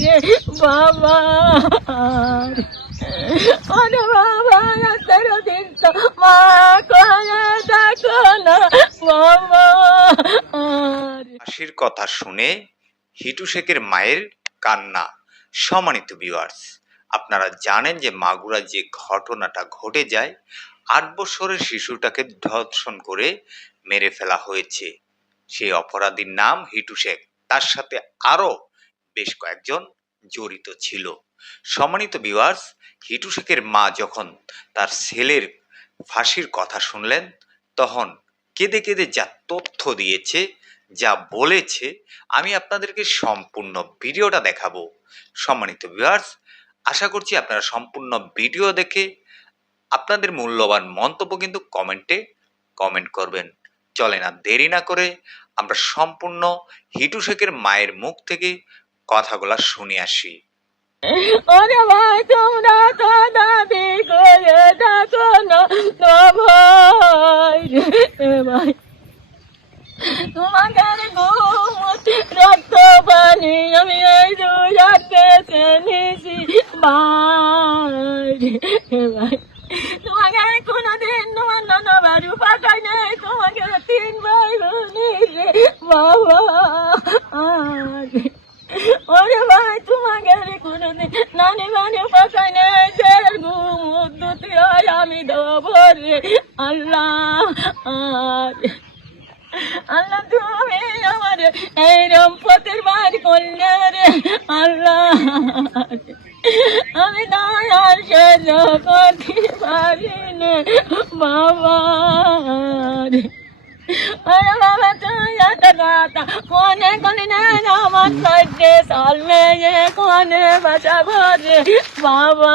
রে বাবা ওরে বাবা তেরো দিন তো মা কোলে দেখো না বাবা। হাসির কথা শুনে হিটু শেখের মায়ের কান্না। সম্মানিত ভিউয়ার্স, আপনারা জানেন যে মাগুরা যে ঘটনাটা ঘটে যায়, ৮ বছরের শিশুটাকে ধর্ষণ করে মেরে ফেলা হয়েছে। সেই অপরাধীর নাম হিটু শেখ, তার সাথে আরো বেশ কয়েকজন জড়িত ছিল। সম্মানিত ভিউয়ার্স, হিটু শেখের মা যখন তার ছেলের ফাঁসির কথা শুনলেন, তখন কেঁদে কেঁদে যা তথ্য দিয়েছে, যা বলেছে, আমি আপনাদেরকে সম্পূর্ণ ভিডিওটা দেখাবো। সম্মানিত ভিউয়ার্স, আশা করছি আপনারা সম্পূর্ণ ভিডিও দেখে আপনাদের মূল্যবান মন্তব্য কিন্তু কমেন্ট করবেন। চলে না দেরি না করে আমরা সম্পূর্ণ হিটু শেখের মায়ের মুখ থেকে কথাগুলা শুনে আসি। ওরে ভাই তোমরা তো দাবি করে দেখো না ভাই ভাই তোমাকে রক্ত পানি আমি এই দুয়াতে নিয়েছি ভাই ভাই তোমাকে কোনোদিন তোমার নানা বাড়ি পাঠাই নেই, তোমাকে 3 ভাই বোনের বাবা। ওরে ভাই তোমাকে কোনোদিন নানি বাড়ি পাঠাই নেই, দুটি হয় আমি দেবো রে আল্লাহ। আল্লাহ তুমি আমার এই রম্পতের বার করলে রে আল্লাহ, আমি দয়ার সহ্য করতে পারি না বাবা। अरे बाबा तू याद गाता कोने कोने नामत करते साल में ये कोने बचा भरे बाबा।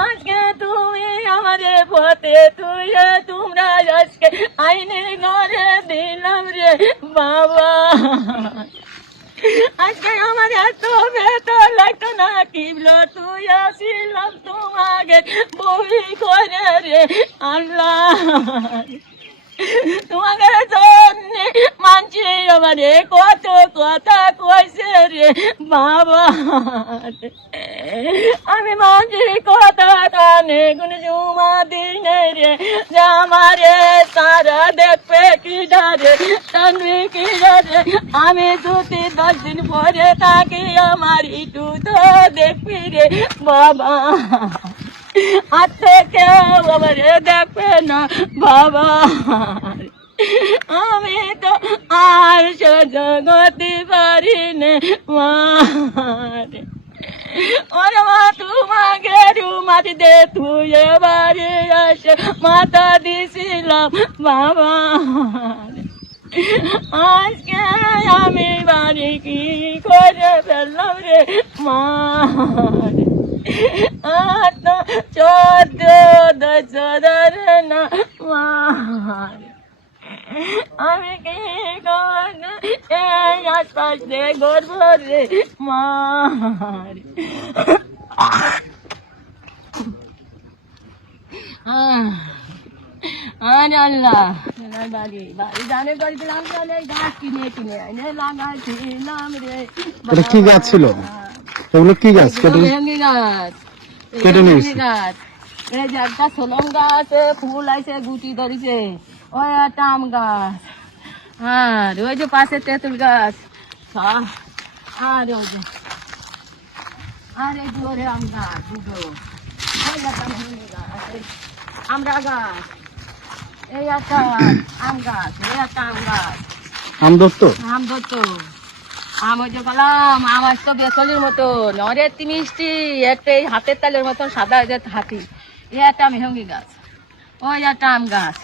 आज के তুমি আমাদের পথে তুই তোমরা আজকে আইনে ঘরে দিলাম রে বাবা। আজকে আমার এত বেতন লাগতো না কিবল তুই আসিলাম তোমাকে বই করে রে আল্লাহ। তোমাকে জন্য মানছি আমারে কত কথা কইছে রে বাবা। আমি মানছি কথা কানে কোন জমা দিন রে যে আমারে তারা দেখবে কি ডারে টানবে কি ডারে। আমি 2-10 দিন পরে থাকি আমার একটু তো দেখবি রে বাবা। হাত থেকে বাবারে দেখবে না বাবা। আমি তো আর সহ্য করতে পারি না মারে। ওরে মা তোমাকে রুমাটি দে তুই বাড়ি আসে মাথা দিছিলাম বাবা। আজকে আমি বাড়ি কি করে ফেললাম রে মারে। 14 না মারে। আমি কি এই আশপাশ দিয়ে গর্ব রে মারে। আল্লাহ বাড়ি জানে করেছিলাম গাছ কিনে কিনে এনে লাগাইছিলাম রে। এটা কি গাছ ছিল? ওগুলো কি গাছ? ভেঙ্গি গাছ, গাছ। এই যে একটা সোলম গাছ ফুল আছে গুটি ধরেছে, ওই একটা আম গাছ, আর ওই যে পাশে তেঁতুল গাছ, আর ওই যে আর এই দুয়ারে আম গাছ দুটো, ওই একটা ভেঙ্গি গাছ, আমরা গাছ, এই একটা আম গাছ, এই একটা আম গাছ। আম ধরতো? আম ধরতো। আম ওই যে বললাম আমার তো বেসলির মতন অনেক মিষ্টি, একটা এই হাতের তালের মতন সাদা যে হাতি। এই একটা মেহঙ্গি গাছ, ওই একটা আম গাছ,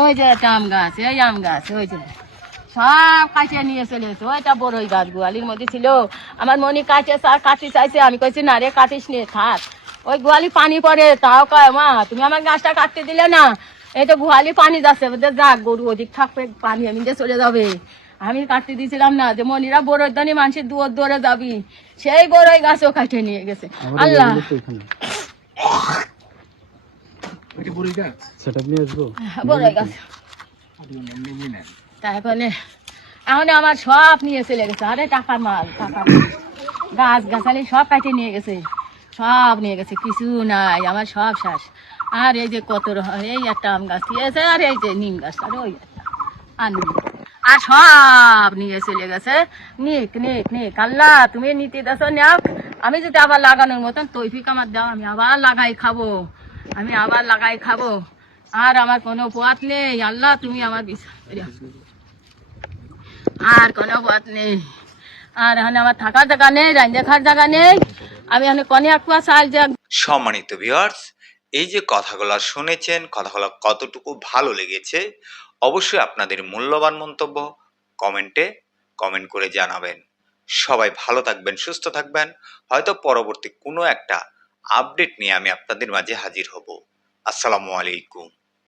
ওই যে একটা আম গাছ, এই আম গাছ, ওই যে সব কাটিয়ে নিয়ে চলে এসে ওইটা বড়ই গাছ গোয়ালির মধ্যে ছিল। আমার মনি কাটি চাইছে, আমি কইছি না রে কাটিস নে থাক, ওই গোয়ালি পানি পড়ে। তাও কয় মা তুমি আমার গাছটা কাটতে দিলে না, এই তো গোয়ালি পানি যাচ্ছে, যাক গরু ওদিক থাকবে পানি আমি যে চলে যাবে। আমি কাটতে দিয়েছিলাম না, যে মনিরা বড়ই দানি মানুষের দুয়ার দৌড়ে যাবি, সেই বড়ই গাছও কাটিয়ে নিয়ে গেছে। আল্লাহ বড়ই গাছ তারপরে এখন আমার সব নিয়ে চলে গেছে। আরে টাকার মাল, টাকার মাল। গাছ গাছালি সব কাটে নিয়ে গেছে, সব নিয়ে গেছে, কিছু নাই, আমার সব শেষ। আর এই যে কত এই একটা আম গাছ দিয়েছে, আর এই যে নিম গাছ, আর ওই একটা আনবি, আর সব নিয়ে চলে গেছে। নিক নিক নিক, আল্লাহ তুমি নিতে দেছো নাও। আমি যদি আবার লাগানোর মতন তৌফিক আমার দাও, আমি আবার লাগাই খাবো, আমি আবার লাগাই খাবো। আর আমার কোনো পথ নেই, আল্লাহ তুমি আমার বিচার করিও। আর কোনো পথ নেই, আর এখানে আমার থাকার জায়গা নেই, রান্না খাওয়ার জায়গা নেই। আমি এখানে কনে আকুয়া চাল যা। সম্মানিত ভিউয়ার্স, এই যে কথাগুলো শুনেছেন, কথাগুলো কতটুকু ভালো লেগেছে অবশ্যই আপনাদের মূল্যবান মন্তব্য কমেন্ট করে জানাবেন। সবাই ভালো থাকবেন, সুস্থ থাকবেন। হয়তো পরবর্তী কোনো একটা আপডেট নিয়ে আমি আপনাদের মাঝে হাজির হব। আসসালামু আলাইকুম।